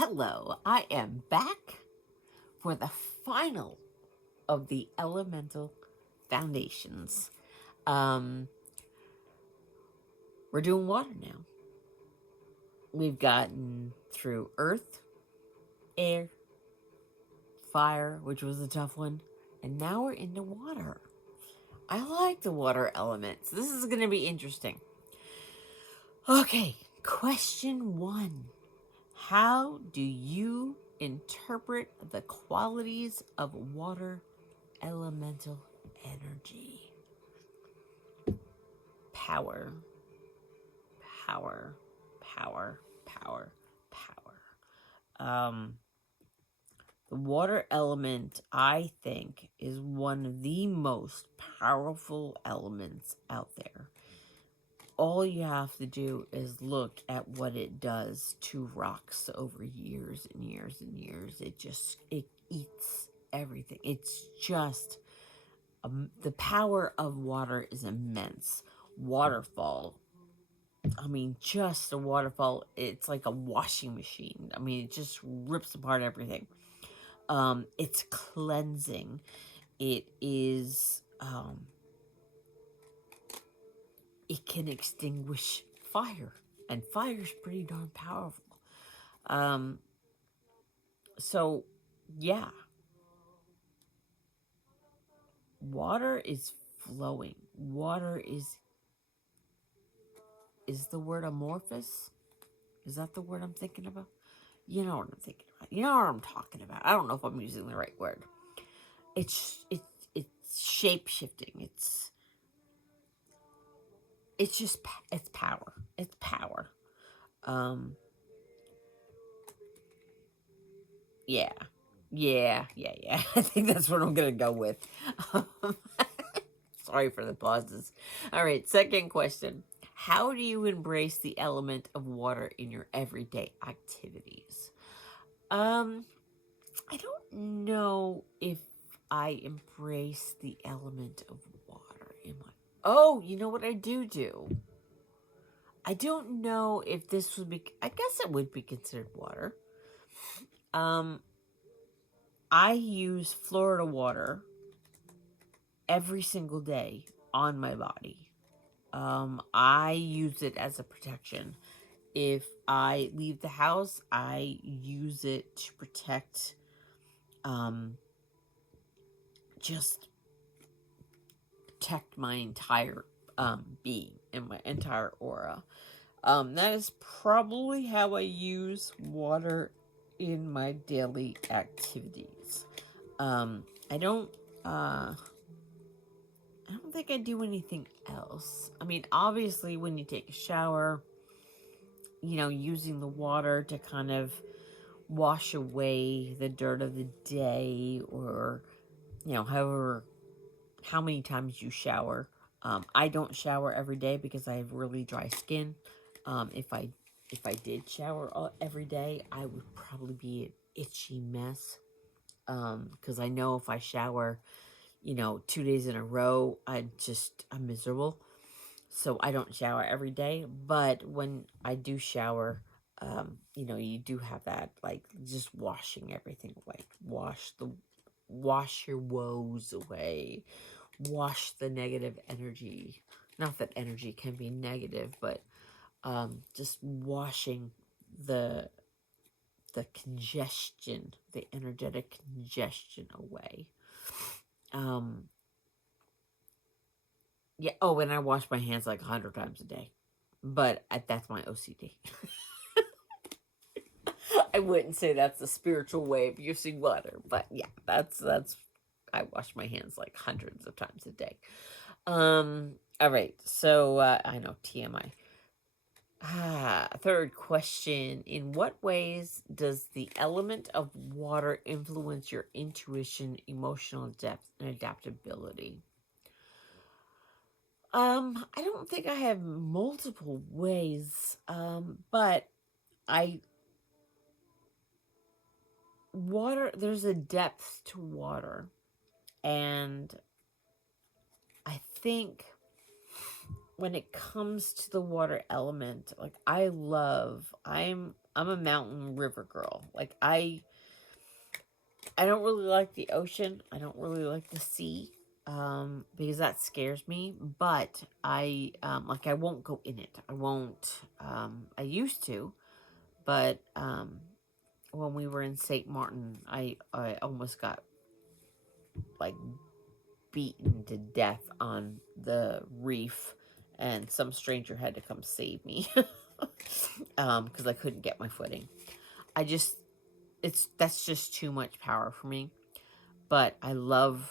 Hello, I am back for the final of the elemental foundations. Um, we're doing water now. We've gotten through earth, air, fire, which was a tough one, and now we're into water. I like the water elements. This is going to be interesting. Okay, question one. How do you interpret the qualities of water elemental energy? Power, power, power, power, power. The water element, I think, is one of the most powerful elements out there. All you have to do is look at what it does to rocks over years and years and years. It eats everything. It's just, the power of water is immense. Waterfall, I mean, just a waterfall, it's like a washing machine. I mean, it just rips apart everything. It's cleansing. It is, it can extinguish fire, and fire's pretty darn powerful. Um, so, yeah, water is flowing. Water is the word amorphous? Is that the word I'm thinking about? You know what I'm thinking about. You know what I'm talking about. I don't know if I'm using the right word. It's shape shifting. It's just it's power. It's power. Um yeah. Yeah. I think that's what I'm gonna go with. Sorry for the pauses. All right, second question. How do you embrace the element of water in your everyday activities? Um, I don't know if I embrace the element of water in my. Oh, you know what I do? I don't know if this would be. I guess it would be considered water. Um, I use Florida water every single day on my body. I use it as a protection. If I leave the house, I use it to protect, um, just protect my entire being and my entire aura. That is probably how I use water in my daily activities. I don't. I don't think I do anything else. I mean, obviously, when you take a shower, using the water to kind of wash away the dirt of the day, or however, how many times you shower. I don't shower every day because I have really dry skin. If I did shower every day, I would probably be an itchy mess. Because I know if I shower, 2 days in a row, I'm miserable. So I don't shower every day. But when I do shower, you do have that, like, just washing everything away. Wash your woes away. Wash the negative energy. Not that energy can be negative, but just washing the congestion, the energetic congestion away. Um, yeah. Oh, and I wash my hands like 100 times a day, but that's my OCD. I wouldn't say that's a spiritual way of using water, but yeah, that's. I wash my hands like hundreds of times a day. All right. So I know, TMI. Third question. In what ways does the element of water influence your intuition, emotional depth, and adaptability? I don't think I have multiple ways. But I water there's a depth to water, and I think when it comes to the water element, like, I'm I'm a mountain river girl. Like I don't really like the ocean. I don't really like the sea. Because that scares me, but I won't go in it. I won't I used to, but when we were in St. Martin, I almost got like beaten to death on the reef, and some stranger had to come save me because I couldn't get my footing. I just that's just too much power for me. But I love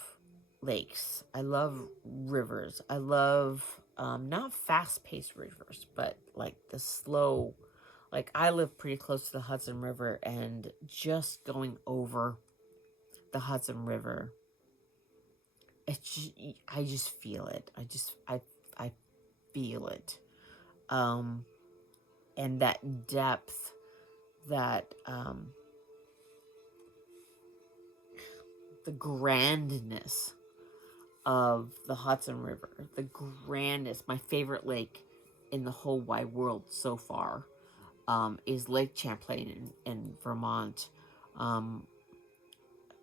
lakes. I love rivers. I love not fast paced rivers, but like the slow. Like I live pretty close to the Hudson River, and just going over the Hudson River, it's just, I just feel it. I feel it. Um, and that depth, that the grandness of the Hudson River, the grandest, my favorite lake in the whole wide world so far, is Lake Champlain in Vermont. Um,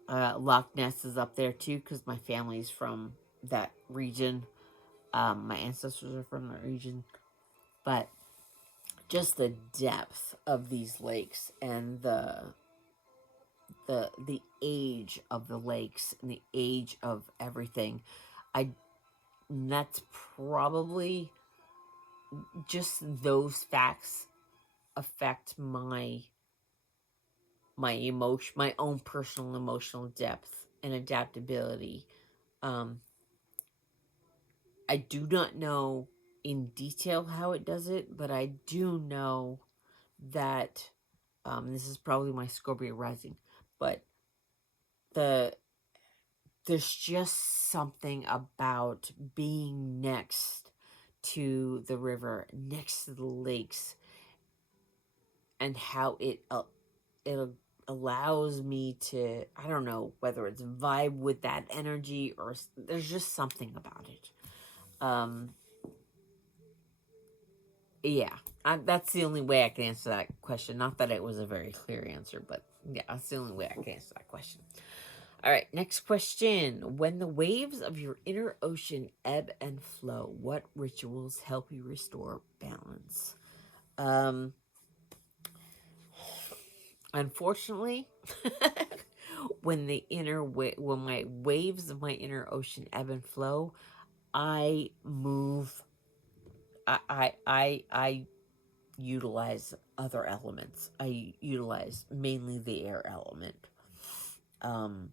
Loch Ness is up there too because my family's from that region. My ancestors are from that region. But just the depth of these lakes and the age of the lakes and the age of everything, I that's probably just those facts affect my emotion, my own personal emotional depth and adaptability. um I do not know in detail how it does it, but I do know that this is probably my Scorpio rising, but the there's just something about being next to the river, next to the lakes, and how it allows me to, I don't know whether it's vibe with that energy or there's just something about it. Um, yeah, that's the only way I can answer that question. Not that it was a very clear answer, but yeah, that's the only way I can answer that question. All right, next question. When the waves of your inner ocean ebb and flow, what rituals help you restore balance? Um, Unfortunately, when my waves of my inner ocean ebb and flow, I move. I utilize other elements. I utilize mainly the air element. Um,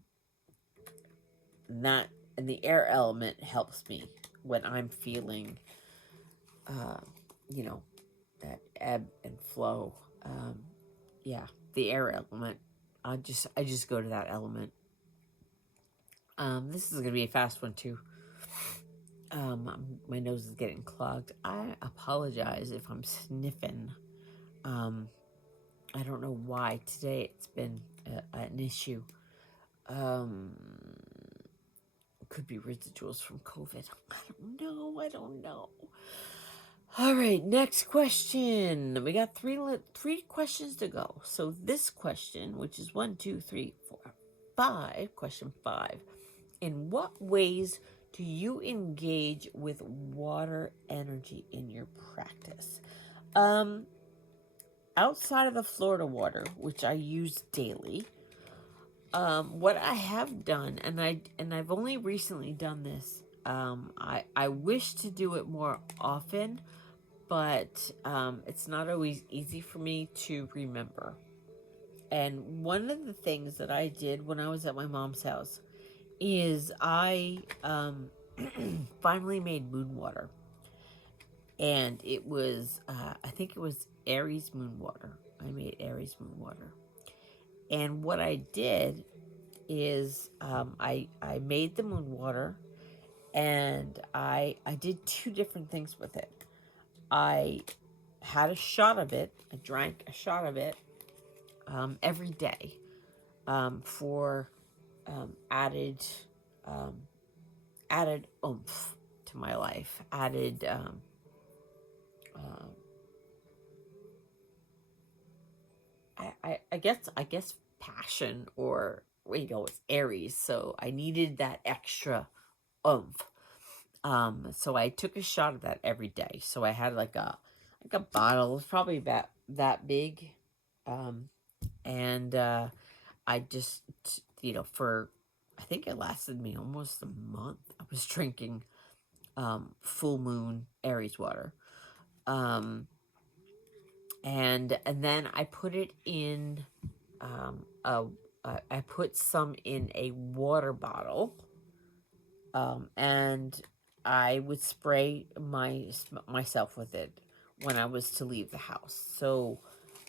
that and the air element helps me when I'm feeling, uh, you know, that ebb and flow. Yeah, the air element. I just go to that element. This is gonna be a fast one too. My nose is getting clogged. I apologize if I'm sniffing. Um, I don't know why today it's been an issue. Um, could be residuals from COVID. I don't know. I don't know. All right, next question. We got three questions to go. So this question, which is 1, 2, 3, 4, 5, question 5. In what ways do you engage with water energy in your practice? Um, Outside of the Florida water, which I use daily, what I have done, and I've only recently done this. I wish to do it more often, but it's not always easy for me to remember. And one of the things that I did when I was at my mom's house is I finally made moon water, and it was I think it was Aries moon water. I made Aries moon water, and what I did is I made the moon water, and I did two different things with it. I had a shot of it. I drank a shot of it every day for added um, added oomph to my life, added uh, I guess passion, or it's Aries, so I needed that extra oomph. So I took a shot of that every day. So I had like a bottle. It was probably about that big. Um, and I just for, I think it lasted me almost a month. I was drinking full moon Aries water. Um, and then I put it in a I put some in a water bottle, and I would spray myself with it when I was to leave the house. So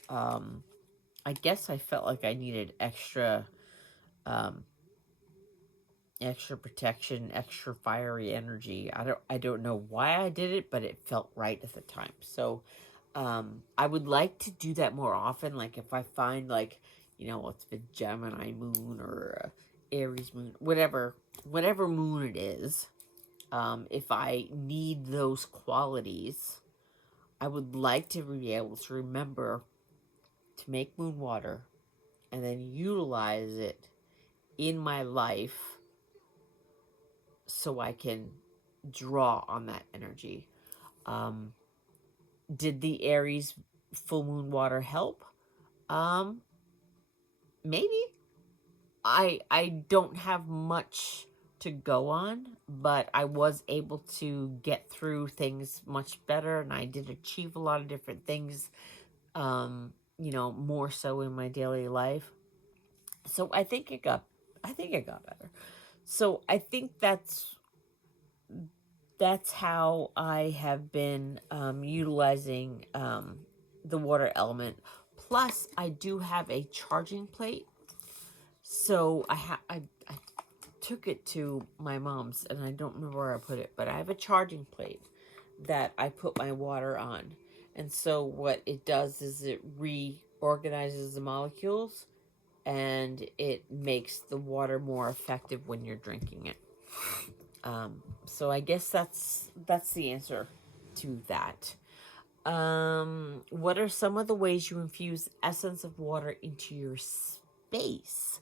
I guess I felt like I needed um, extra protection, extra fiery energy. I don't know why I did it, but it felt right at the time. So I would like to do that more often. Like if I find like, it's the Gemini moon or Aries moon, whatever moon it is. If I need those qualities, I would like to be able to remember to make moon water and then utilize it in my life so I can draw on that energy. Um, did the Aries full moon water help? Um, Maybe. I don't have much to go on, but I was able to get through things much better, and I did achieve a lot of different things, more so in my daily life. So I think it got better. So I think that's how I have been utilizing the water element. Plus, I do have a charging plate. So I took it to my mom's, and I don't remember where I put it, but I have a charging plate that I put my water on. And so what it does is it reorganizes the molecules, and it makes the water more effective when you're drinking it. So I guess that's the answer to that. What are some of the ways you infuse essence of water into your space?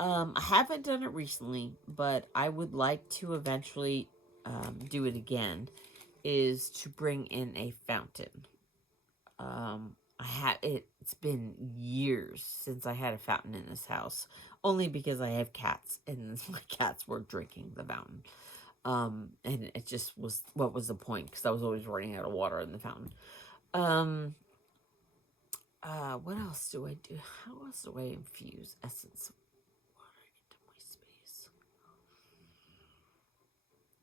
I haven't done it recently, but I would like to eventually do it again. Is to bring in a fountain. It's been years since I had a fountain in this house, only because I have cats, and my cats were drinking the fountain. And it just was, what was the point? Because I was always running out of water in the fountain. Um, what else do I do? How else do I infuse essence of water into my space?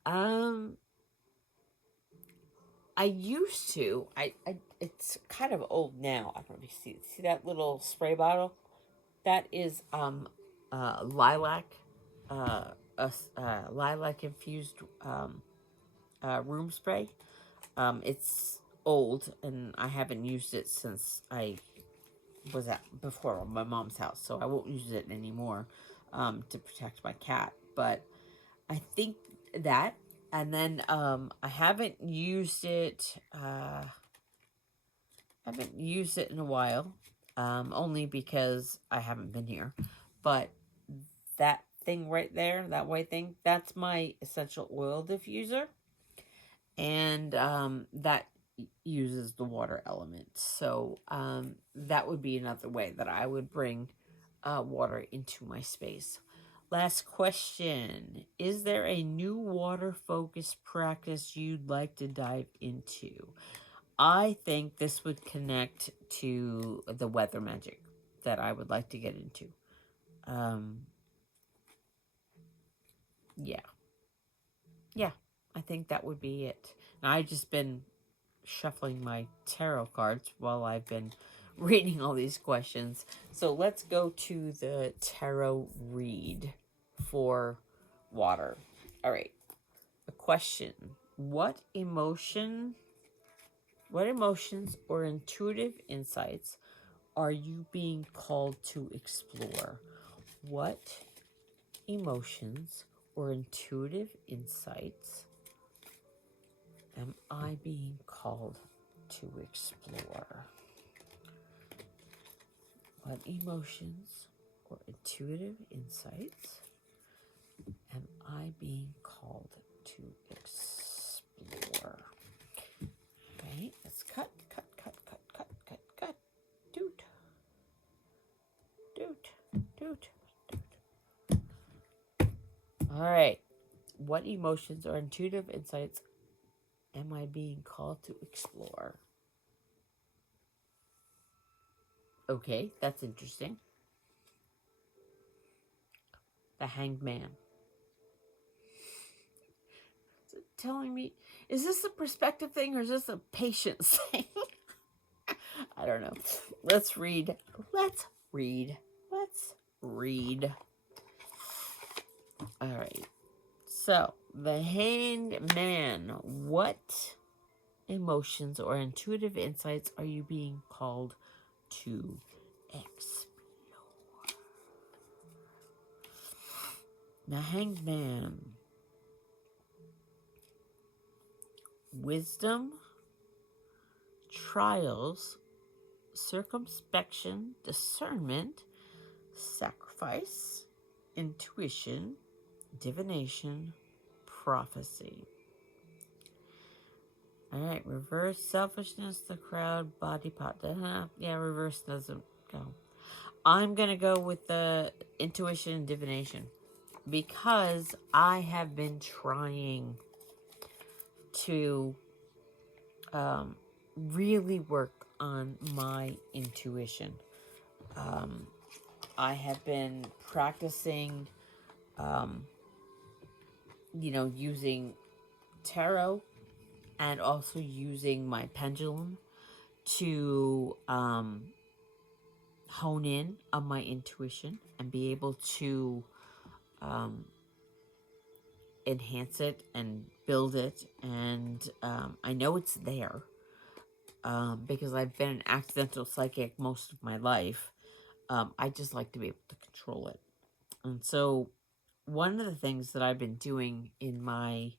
Um, I used to. It's kind of old now. I don't know if you see that little spray bottle. That is lilac, lilac infused room spray. It's old, and I haven't used it since I was at before my mom's house, so I won't use it anymore to protect my cat. But I think that, and then I haven't used it. Haven't used it in a while, only because I haven't been here. But that thing right there, that white thing, that's my essential oil diffuser, and that uses the water element. So that would be another way that I would bring water into my space. Last question. Is there a new water focused practice you'd like to dive into? I think this would connect to the weather magic that I would like to get into. Um, yeah. Yeah. I think that would be it. And I've just been shuffling my tarot cards while I've been reading all these questions. So let's go to the tarot read for water. All right. A question. What emotions or intuitive insights are you being called to explore? What emotions or intuitive insights am I being called to explore? What emotions or intuitive insights am I being called to explore? Okay, let's cut. Doot. All right. What emotions or intuitive insights am I being called to explore? Okay, that's interesting. The Hanged Man. Is it telling me, is this a perspective thing or is this a patience thing? I don't know. Let's read. All right. So, the Hanged Man. What emotions or intuitive insights are you being called to explore? The Hanged Man. Wisdom, trials, circumspection, discernment, sacrifice, intuition, divination, prophecy. All right, reverse selfishness, the crowd, body pot. Yeah, reverse doesn't go. I'm going to go with the intuition and divination because I have been trying to really work on my intuition. I have been practicing, using tarot and also using my pendulum to hone in on my intuition and be able to enhance it and build it. And I know it's there because I've been an accidental psychic most of my life. I just like to be able to control it. And so one of the things that I've been doing in my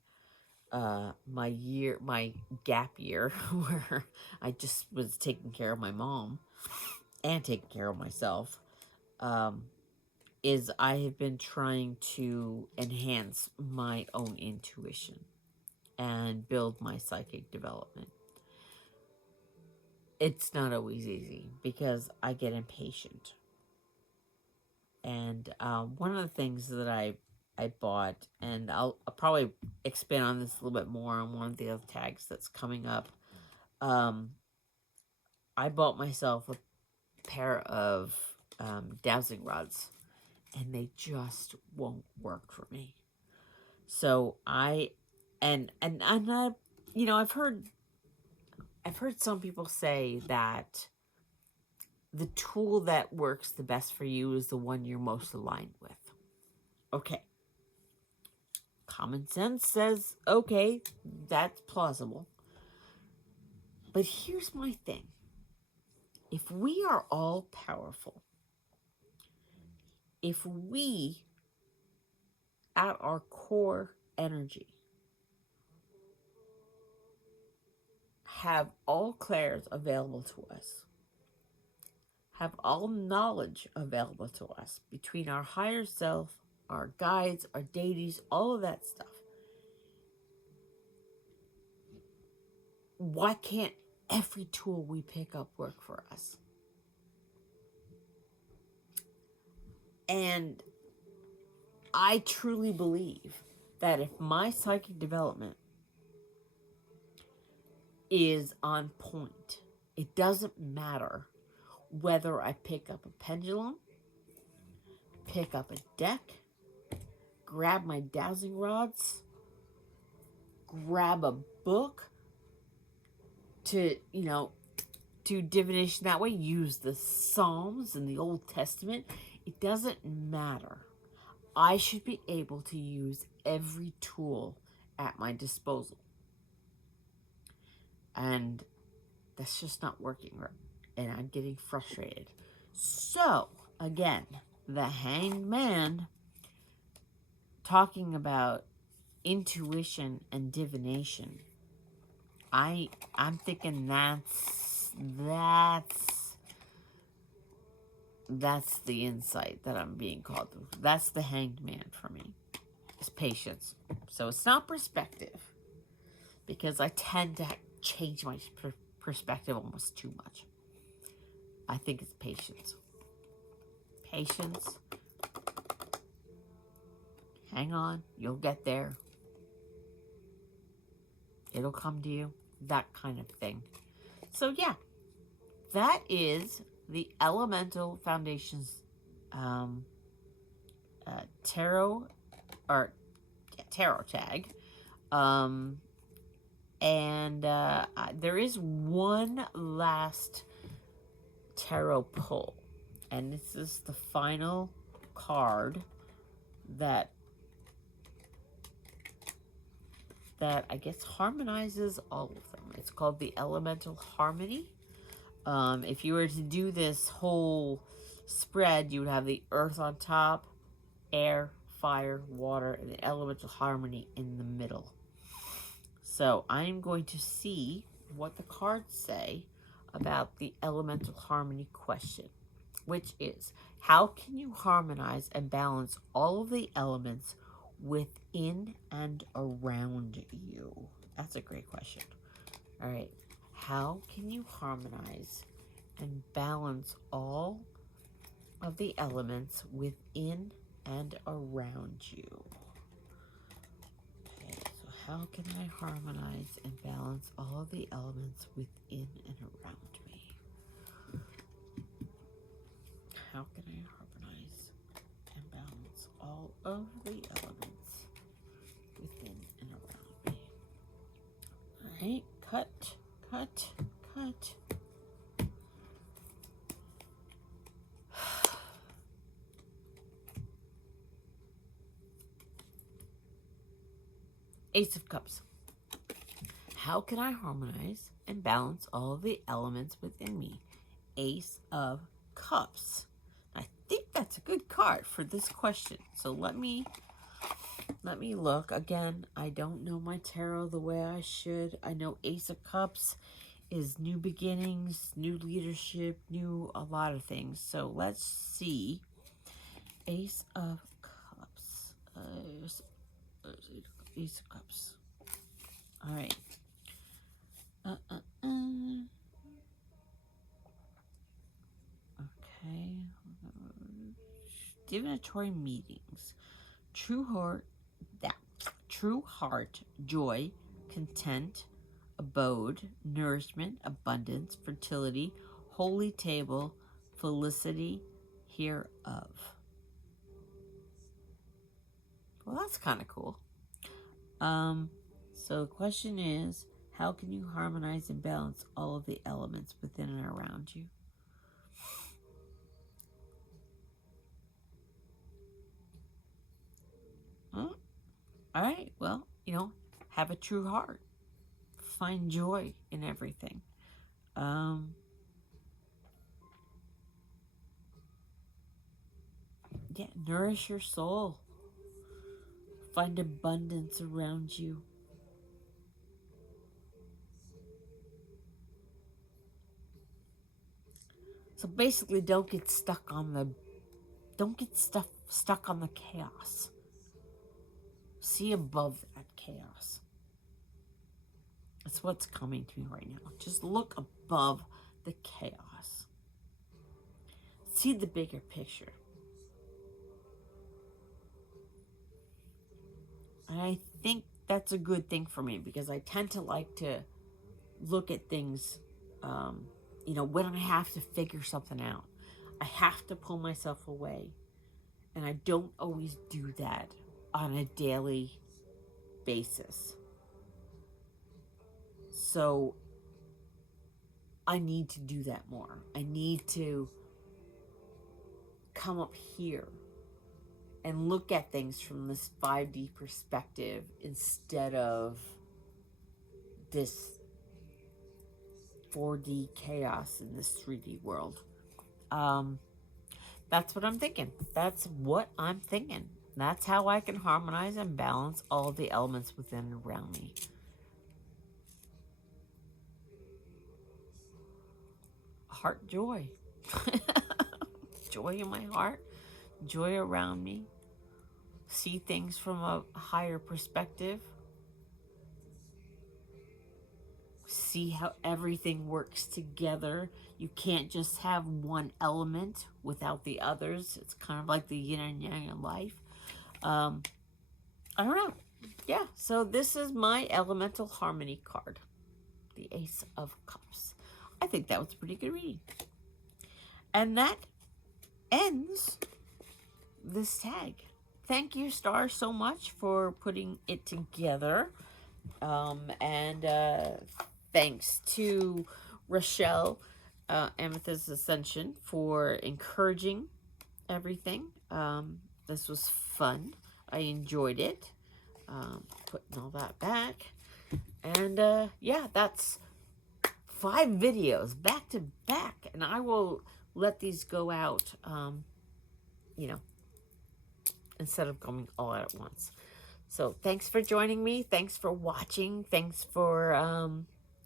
my gap year where I just was taking care of my mom and taking care of myself, is I have been trying to enhance my own intuition and build my psychic development. It's not always easy because I get impatient. And one of the things that I bought, and I'll probably expand on this a little bit more on one of the other tags that's coming up. I bought myself a pair of dowsing rods, and they just won't work for me. So I I've heard some people say that the tool that works the best for you is the one you're most aligned with. Okay. Common sense says, okay, that's plausible. But here's my thing. If we are all powerful, if we, at our core energy, have all clairs available to us, have all knowledge available to us between our higher self, our guides, our deities, all of that stuff, why can't every tool we pick up work for us? And I truly believe that if my psychic development is on point, it doesn't matter whether I pick up a pendulum, pick up a deck, grab my dowsing rods, grab a book to, do divination that way, use the Psalms and the Old Testament. It doesn't matter. I should be able to use every tool at my disposal. And that's just not working right. And I'm getting frustrated. So, again, the Hanged Man, talking about intuition and divination. I'm thinking that's That's the insight that I'm being called to. That's the hanged man for me. It's patience. So it's not perspective, because I tend to change my perspective almost too much. I think it's patience. Patience. Hang on. You'll get there. It'll come to you. That kind of thing. So yeah, that is the Elemental Foundations tarot tag. And there is one last tarot pull, and this is the final card that I guess harmonizes all of them. It's called the Elemental Harmony. If you were to do this whole spread, you would have the earth on top, air, fire, water, and the elemental harmony in the middle. So I'm going to see what the cards say about the elemental harmony question, which is, how can you harmonize and balance all of the elements within and around you? That's a great question. All right. How can you harmonize and balance all of the elements within and around you? Okay, so how can I harmonize and balance all of the elements within and around me? How can I harmonize and balance all of the elements within and around me? All right, cut. Ace of Cups. How can I harmonize and balance all of the elements within me? Ace of Cups. I think that's a good card for this question. So let me look. Again, I don't know my tarot the way I should. I know Ace of Cups is new beginnings, new leadership, new a lot of things. So let's see. Ace of Cups. Ace of Cups. All right. Okay. Divinatory meetings. True heart, joy, content, abode, nourishment, abundance, fertility, holy table, felicity, hereof. Well, that's kind of cool. So the question is, how can you harmonize and balance all of the elements within and around you? All right, well, have a true heart. Find joy in everything. Nourish your soul. Find abundance around you. So basically, don't get stuck on the chaos. See above that chaos. That's what's coming to me right now. Just look above the chaos. See the bigger picture. And I think that's a good thing for me, because I tend to like to look at things, when I have to figure something out. I have to pull myself away. And I don't always do that on a daily basis. So I need to do that more. I need to come up here and look at things from this 5D perspective instead of this 4D chaos in this 3D world. That's what I'm thinking. That's what I'm thinking. That's how I can harmonize and balance all the elements within and around me. Heart joy. joy in my heart, joy around me, see things from a higher perspective, see how everything works together. You can't just have one element without the others. It's kind of like the yin and yang in life. I don't know. Yeah, so this is my elemental harmony card, the Ace of Cups. I think that was a pretty good reading. And that ends this tag. Thank you, Star, so much for putting it together. And thanks to Rachele, Amethyst Ascension, for encouraging everything. This was fun. I enjoyed it. Putting all that back. And yeah, that's 5 videos back to back. And I will let these go out, you know, instead of going all out at once. So thanks for joining me. Thanks for watching. Thanks for,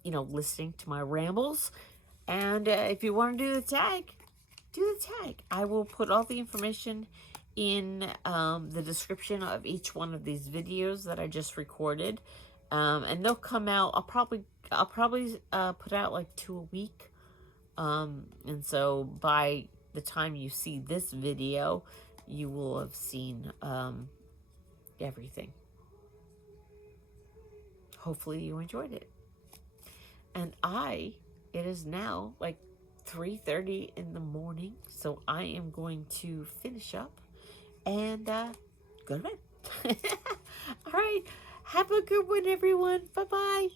you know, listening to my rambles. And if you want to do the tag, do the tag. I will put all the information in the description of each one of these videos that I just recorded. And they'll come out. I'll probably put out like 2 a week. And so by the time you see this video, you will have seen everything. Hopefully you enjoyed it. And it is now like 3:30 in the morning, so I am going to finish up and go to bed. All right, have a good one, everyone. Bye-bye.